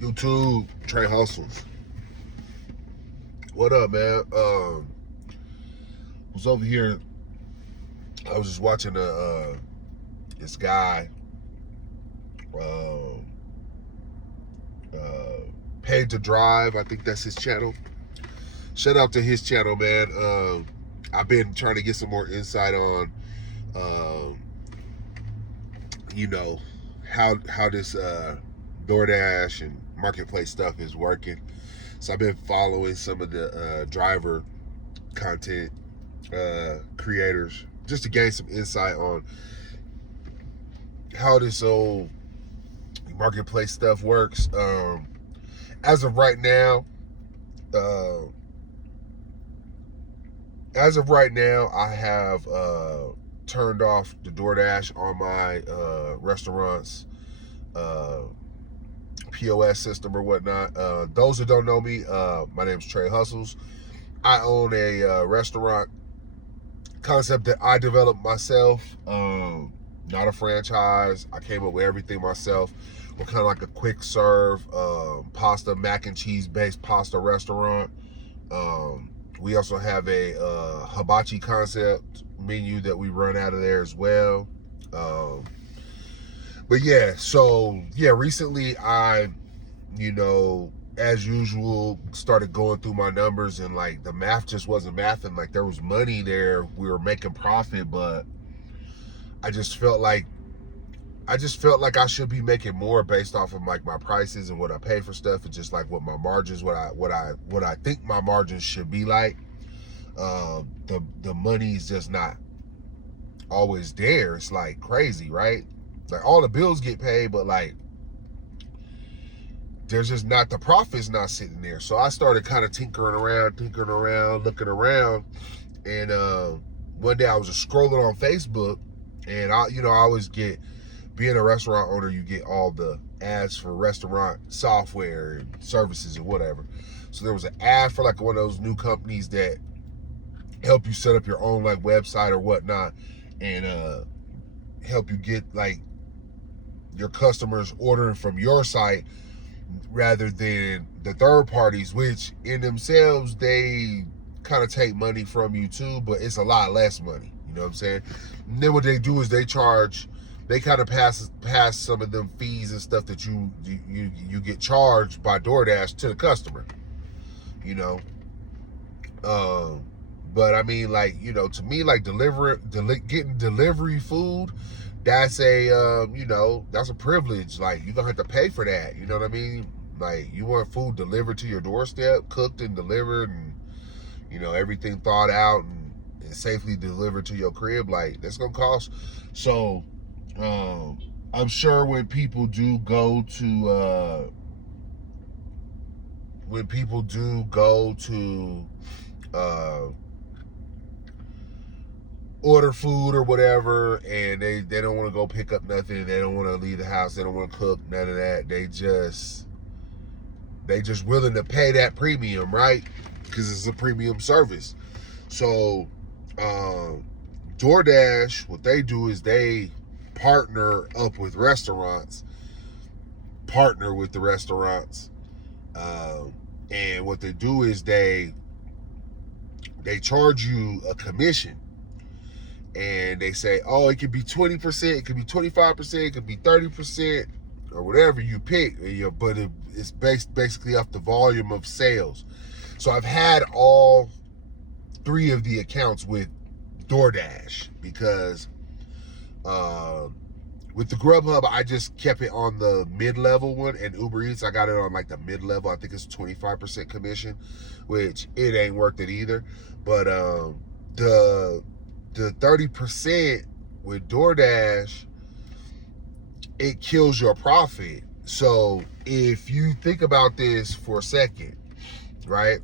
YouTube, Trey Hustles. What up, man? Was over here. I was just watching this guy, uh, Paid to Drive. I think that's his channel. Shout out to his channel, man. I've been trying to get some more insight on, you know, how this DoorDash and marketplace stuff is working. So I've been following some of the driver content creators just to gain some insight on how this old marketplace stuff works. As of right now, I have turned off the DoorDash on my restaurants POS system or whatnot. Those who don't know me, my name is Trey Hustles. I own a restaurant concept that I developed myself, not a franchise. I came up with everything myself. We're kind of like a quick serve pasta, mac and cheese based pasta restaurant. We also have a hibachi concept menu that we run out of there as well. But yeah, so yeah, recently I, as usual, started going through my numbers and like the math just wasn't mathing. Like there was money there, we were making profit, but I just felt like I should be making more based off of like my prices and what I pay for stuff, and just like what my margins, what I think my margins should be like. The money's just not always there. It's like crazy, right? Like all the bills get paid, but like there's just not, the profit's not sitting there. So I started kind of tinkering around, looking around, and one day I was just scrolling on Facebook, and I always get, being a restaurant owner, you get all the ads for restaurant software and services and whatever. So there was an ad for like one of those new companies that help you set up your own like website or whatnot, and help you get like your customers ordering from your site rather than the third parties, which in themselves they kind of take money from you too, but it's a lot less money. You know what I'm saying? And then what they do is they kind of pass some of them fees and stuff that you get charged by DoorDash to the customer. But I mean, like, to me, like getting delivery food, that's that's a privilege. Like, you're gonna have to pay for that. You know what I mean? Like, you want food delivered to your doorstep, cooked and delivered, and everything thought out and safely delivered to your crib. Like, that's gonna cost. So I'm sure when people do go to order food or whatever, and they don't want to go pick up nothing, they don't want to leave the house, they don't want to cook, none of that, they just willing to pay that premium, right? Because it's a premium service. So DoorDash, what they do is they partner with the restaurants, and what they do is they charge you a commission. And they say, oh, it could be 20%, it could be 25%, it could be 30%, or whatever you pick. But it's basically off the volume of sales. So I've had all three of the accounts with DoorDash because with the Grubhub, I just kept it on the mid-level one, and Uber Eats, I got it on like the mid-level. I think it's 25% commission, which it ain't worth it either. But the 30% with DoorDash, it kills your profit. So if you think about this for a second, right?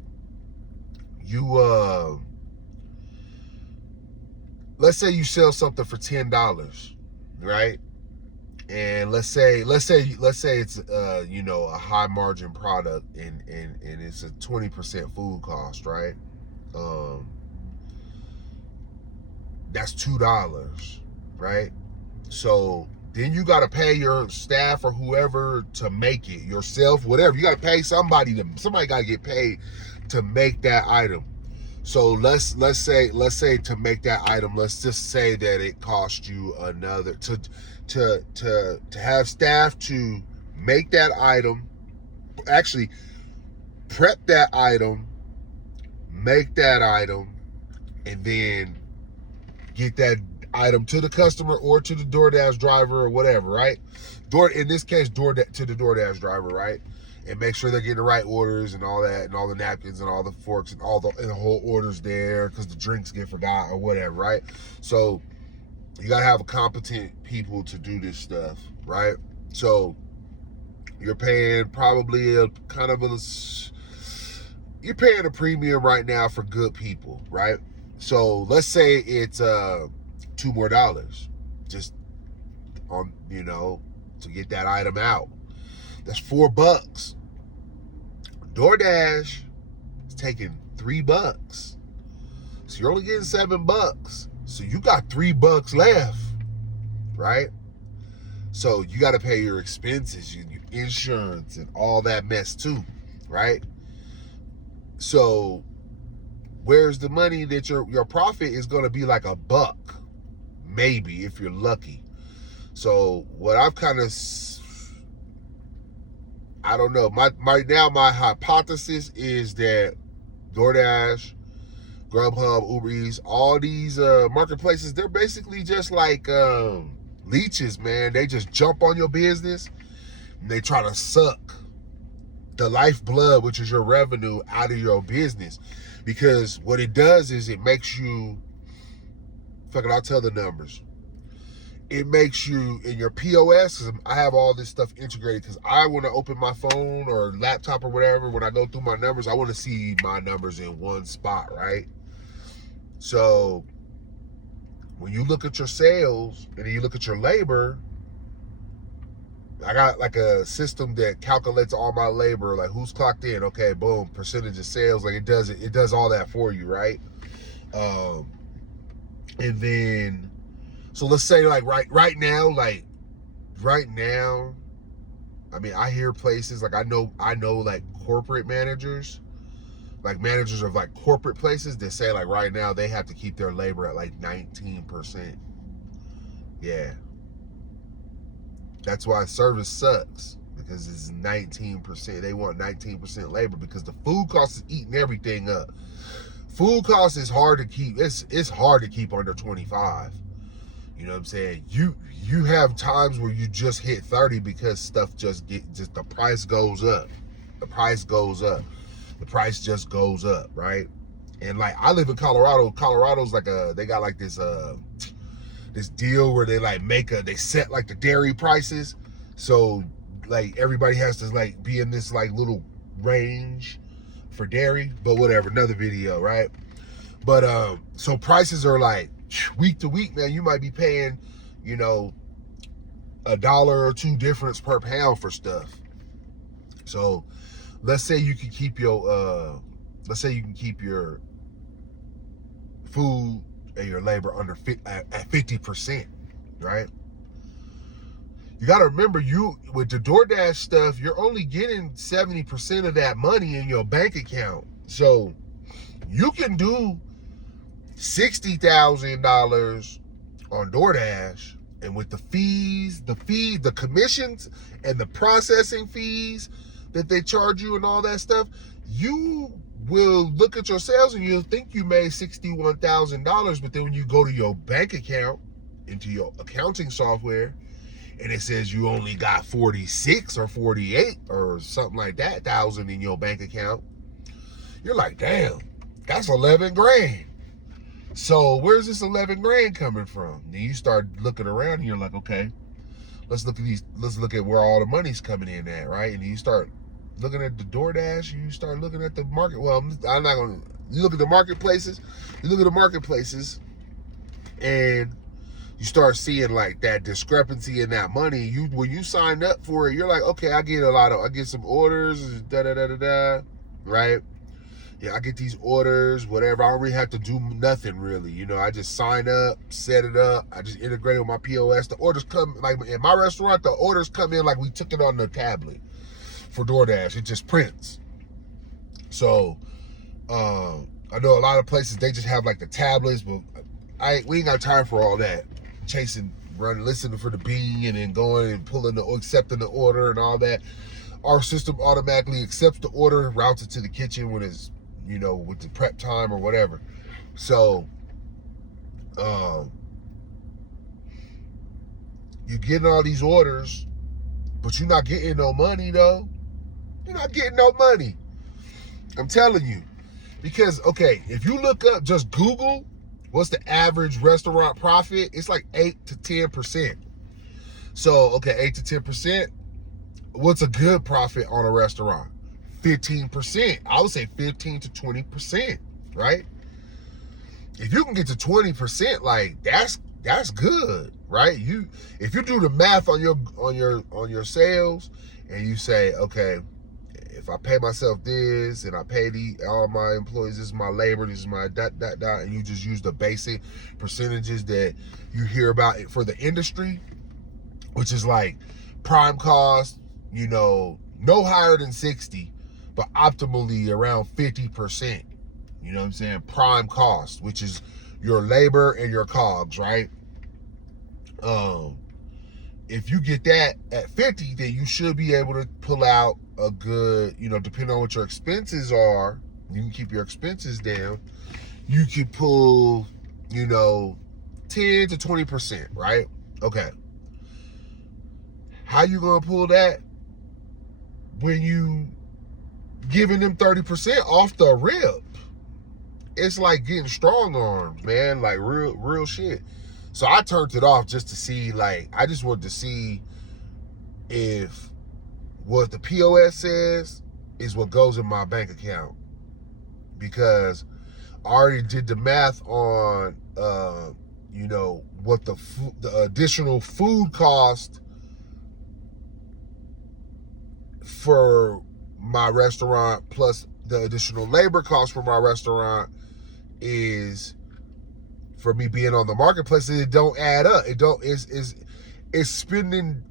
Let's say you sell something for $10, right? And let's say it's a high margin product, and it's a 20% food cost, right? That's $2, right? So Then you got to pay your staff or whoever to make it, yourself, whatever. You got to pay somebody got to get paid to make that item. So let's say to make that item, let's just say that it cost you another to have staff to make that item, actually prep that item, make that item, and then get that item to the customer or to the DoorDash driver or whatever, right? In this case, to the DoorDash driver, right? And make sure they're getting the right orders and all that, and all the napkins and all the forks and the whole orders there, because the drinks get forgot or whatever, right? So you gotta have competent people to do this stuff, right? So you're paying probably you're paying a premium right now for good people, right? So let's say it's $2 more, just on, to get that item out. That's $4. DoorDash is taking $3. So you're only getting $7. So you got $3 left, right? So you got to pay your expenses, your insurance, and all that mess too, right? So where's the money that your profit is going to be like $1, maybe, if you're lucky. So what I've kind of, I don't know, my hypothesis is that DoorDash, Grubhub, Uber Eats, all these marketplaces, they're basically just like leeches, man. They just jump on your business and they try to suck the lifeblood, which is your revenue, out of your business. Because what it does is it makes you, I'll tell the numbers. It makes you, in your POS, because I have all this stuff integrated, because I want to open my phone or laptop or whatever, when I go through my numbers, I want to see my numbers in one spot, right? So when you look at your sales and then you look at your labor, I got like a system that calculates all my labor, like who's clocked in, okay, boom, percentage of sales, like it does all that for you, right? And then, so let's say like right now, I mean, I hear places, like I know like corporate managers, like managers of like corporate places that say like right now they have to keep their labor at like 19%. Yeah. That's why service sucks, because it's 19%. They want 19% labor because the food cost is eating everything up. Food cost is hard to keep. It's hard to keep under 25. You know what I'm saying? You have times where you just hit 30 because stuff just the price goes up. The price goes up. The price just goes up, right? And like I live in Colorado. Colorado's like they got like this deal where they like they set like the dairy prices. So like everybody has to like be in this like little range for dairy, but whatever, another video, right? But so prices are like week to week, man. You might be paying, $1 or $2 difference per pound for stuff. So let's say you can keep your food and your labor at 50%, right? You got to remember, with the DoorDash stuff, you're only getting 70% of that money in your bank account. So you can do $60,000 on DoorDash, and with the fees, the commissions, and the processing fees that they charge you and all that stuff, you will look at your sales and you'll think you made $61,000, but then when you go to your bank account, into your accounting software, and it says you only got 46 or 48 or something like that thousand in your bank account, you're like, damn, that's 11 grand. So where's this 11 grand coming from? Then you start looking around and you're like, okay, let's look at where all the money's coming in at, right? And you start looking at the DoorDash, you start looking at the market. Well, I'm not gonna. You look at the marketplaces. And you start seeing like that discrepancy in that money. When you sign up for it, you're like, okay, I get some orders, right? Yeah, I get these orders, whatever. I don't really have to do nothing really. You know, I just sign up, set it up. I just integrate with my POS. The orders come, like in my restaurant, the orders come in like we took it on the tablet for DoorDash. It just prints. So, I know a lot of places, they just have like the tablets, but we ain't got time for all that. Chasing, running, listening for the bean and then going and accepting the order and all that. Our system automatically accepts the order, routes it to the kitchen when it's, you know, with the prep time or whatever. So, you're getting all these orders, but you're not getting no money though. You're not getting no money. I'm telling you. Because, okay, if you look up, just Google, what's the average restaurant profit? It's like 8 to 10%. So, okay, 8 to 10%. What's a good profit on a restaurant? 15%. I would say 15 to 20%, right? If you can get to 20%, like that's good, right? If you do the math on your sales and you say, okay, if I pay myself this and I pay all my employees, this is my labor, this is my dot, and you just use the basic percentages that you hear about for the industry, which is like prime cost, you know, no higher than 60, but optimally around 50%. You know what I'm saying? Prime cost, which is your labor and your COGS, right? If you get that at 50, then you should be able to pull out a good, you know, depending on what your expenses are, you can keep your expenses down. You can pull, you know, 10 to 20%, right? Okay. How you gonna pull that when you giving them 30% off the rip? It's like getting strong arms, man, like real shit. So I turned it off just to see, like, I just wanted to see if what the POS says is what goes in my bank account. Because I already did the math on, you know, what the additional food cost for my restaurant plus the additional labor cost for my restaurant is for me being on the marketplace. It don't add up. It's spending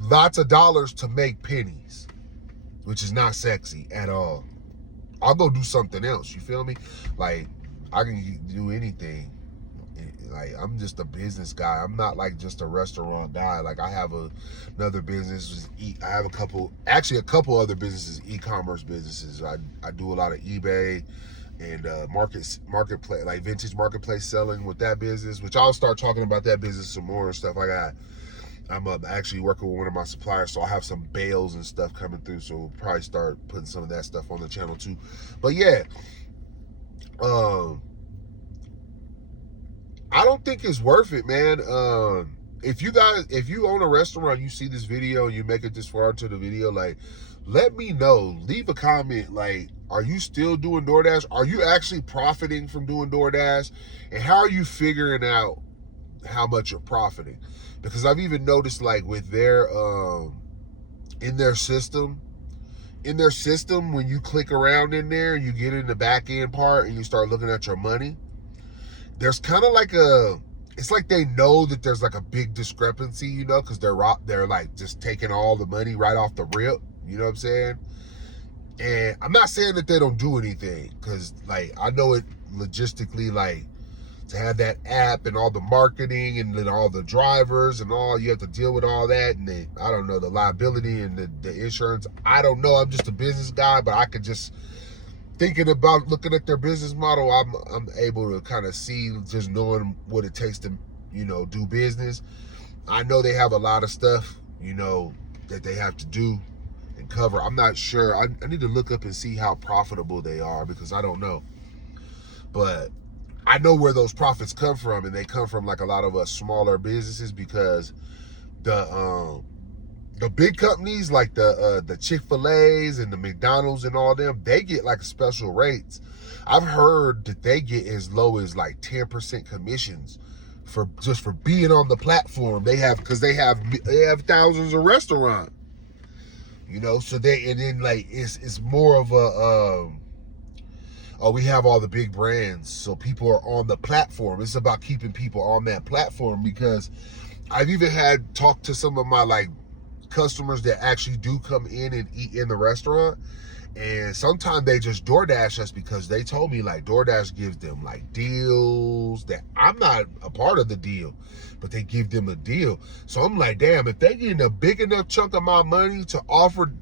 lots of dollars to make pennies, which is not sexy at all. I'll go do something else, you feel me? Like, I can do anything. Like, I'm just a business guy. I'm not like just a restaurant guy. Like, I have another business. I have a couple other businesses, e-commerce businesses. I do a lot of eBay and marketplace, like vintage marketplace selling with that business, which I'll start talking about that business some more and stuff. I'm actually working with one of my suppliers, so I have some bales and stuff coming through, so we'll probably start putting some of that stuff on the channel too. But yeah, I don't think it's worth it, man. If you own a restaurant, you see this video, you make it this far into the video, like, let me know. Leave a comment, like, are you still doing DoorDash? Are you actually profiting from doing DoorDash? And how are you figuring out how much you're profiting? Because I've even noticed, like, with their in their system, when you click around in there, you get in the back end part and you start looking at your money, there's kind of like it's like they know that there's like a big discrepancy, you know, because they're like just taking all the money right off the rip, you know what I'm saying? And I'm not saying that they don't do anything, because like I know it logistically, like to have that app and all the marketing and then all the drivers and all, you have to deal with all that, and then I don't know, the liability and the insurance. I don't know. I'm just a business guy, but I could just thinking about looking at their business model, I'm able to kind of see, just knowing what it takes to, you know, do business. I know they have a lot of stuff, you know, that they have to do and cover. I'm not sure. I need to look up and see how profitable they are, because I don't know. But I know where those profits come from, and they come from like a lot of us smaller businesses, because the big companies like the Chick-fil-A's and the McDonald's and all them, they get like special rates. I've heard that they get as low as like 10% commissions for being on the platform. They have thousands of restaurants, you know. So and then like it's more of a we have all the big brands, so people are on the platform. It's about keeping people on that platform, because I've even had talked to some of my like customers that actually do come in and eat in the restaurant, and sometimes they just DoorDash us because they told me like DoorDash gives them like deals that I'm not a part of the deal, but they give them a deal. So I'm like, damn, if they getting a big enough chunk of my money to offer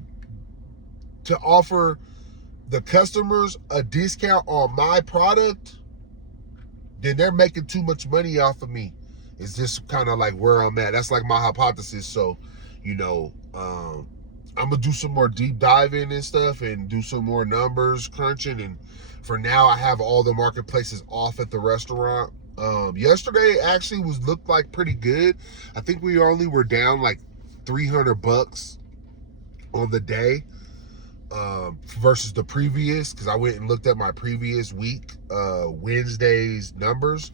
the customers a discount on my product, then they're making too much money off of me. It's just kind of like where I'm at. That's like my hypothesis. So, you know, I'm gonna do some more deep diving and stuff and do some more numbers crunching. And for now, I have all the marketplaces off at the restaurant. Yesterday actually looked like pretty good. I think we only were down like $300 on the day, versus the previous, because I went and looked at my previous week, Wednesday's numbers.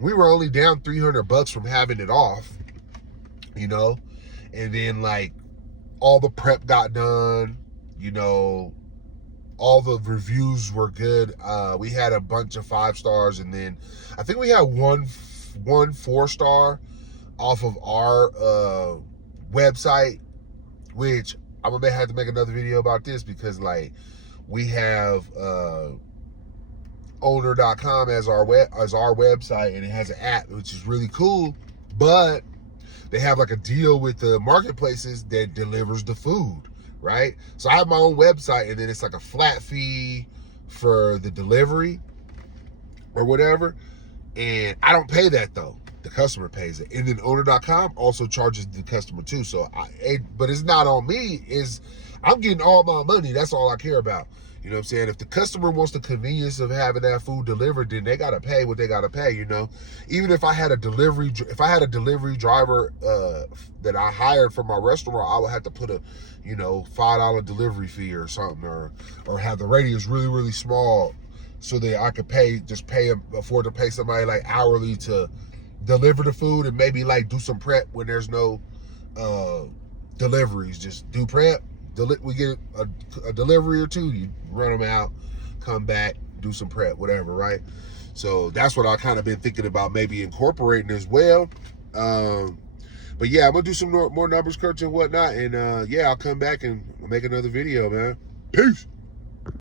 We were only down $300 from having it off, you know. And then like all the prep got done, you know, all the reviews were good. We had a bunch of 5 stars, and then I think we had one 4-star off of our website, which I'm gonna have to make another video about this, because like we have owner.com as our website, and it has an app which is really cool, but they have like a deal with the marketplaces that delivers the food, right? So I have my own website, and then it's like a flat fee for the delivery or whatever, and I don't pay that though. The customer pays it. And then owner.com also charges the customer too. So but it's not on me. I'm getting all my money. That's all I care about. You know what I'm saying? If the customer wants the convenience of having that food delivered, then they gotta pay what they gotta pay, you know. Even if I had a delivery driver that I hired for my restaurant, I would have to put a, you know, $5 delivery fee or something, or have the radius really, really small, so that I could afford to pay somebody like hourly to deliver the food, and maybe like do some prep when there's no deliveries. Just do prep. We get a delivery or two, you run them out, come back, do some prep, whatever, right? So that's what I kind of been thinking about maybe incorporating as well. But yeah, I'm gonna do some more numbers crunch and whatnot, and yeah, I'll come back and make another video, man. Peace.